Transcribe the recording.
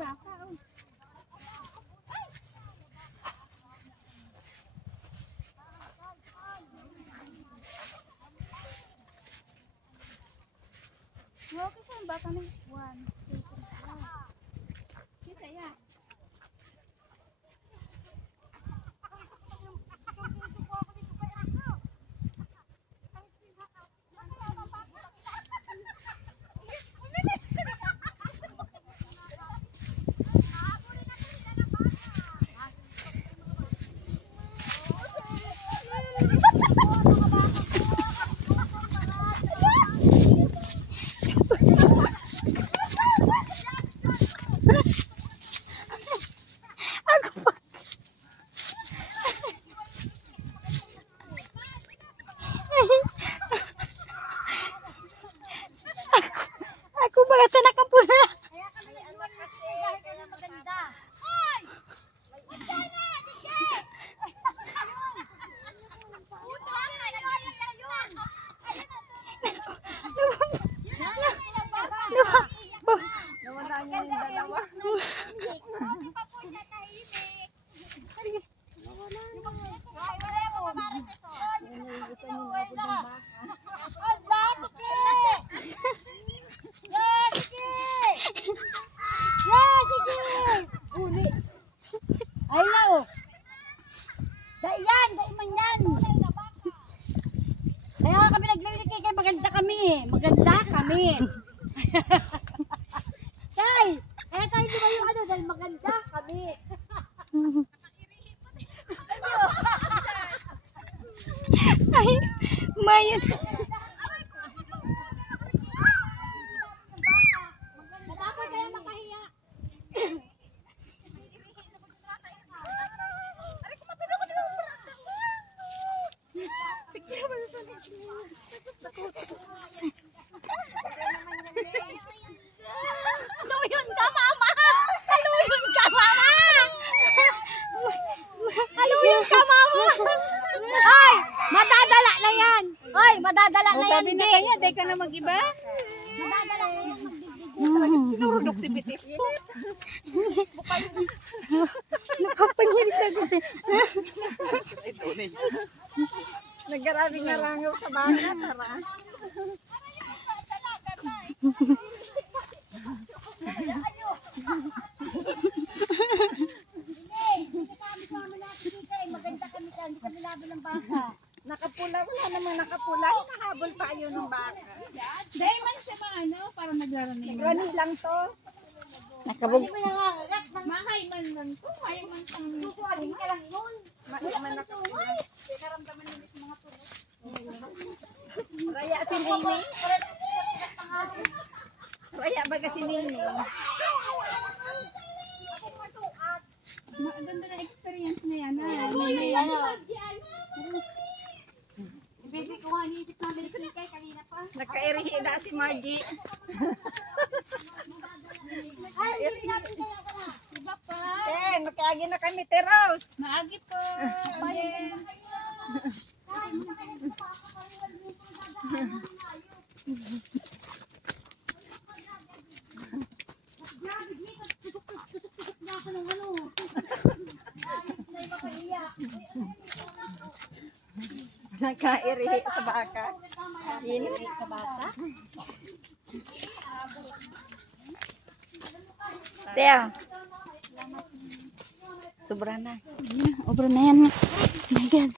baka. Okay, saan baka na? 1, 2, 3, 4. Kita ya. Aku bakit nakapula. Kaya kami nagluwan kasi kahit na maganda. Hoy! May isa na! Sige! Utang na! Nagayang na yun! Nawala niya yung dalawa. Ayaw. Dayan, daiman yan. Kaya kami nagliliki kay maganda kami. Maganda kami. Kay, kaya tayo di ba yung ano dahil maganda kami. Ay, mayan. Matapos kaya makahiya. Haluyon ka, mama! Haluyon ka, mama! Haluyon ka, mama! Ay! Madadala na yan! Ay! Madadala na yan! Sabi na kanya, day ka na mag-iba? Madadala na yan! Pinurudok si Bitis po. Nakapanyirik na kasi. Nagkarabing narangaw sa baka, tara. Maganda kami ka, hindi kami labi ng baka. Nakapula, wala namang nakapula. Hinahabol pa yun ng baka. Dahil man siya ba ano, parang naglaraning. Ganun lang to. Nakabog. Mahay man lang to, mahay man pang susualin ka lang yun. Maiman nakapula. Karamdaman nila sa mga tulos. Raya si Nini. Raya baga si Nini. Maganda na experience na yan. Baby ko nga niisip namin kay kanina pa. Nagkairihi na si Margie. Ay, natin kaya ka na. Diba pa? Magkaagi na kami, Teros. Maagi po. Bayan. Nagkairihi sa baka. Irihi Sa bata? Tia. Sobra na. Obra na yan. Oh my God.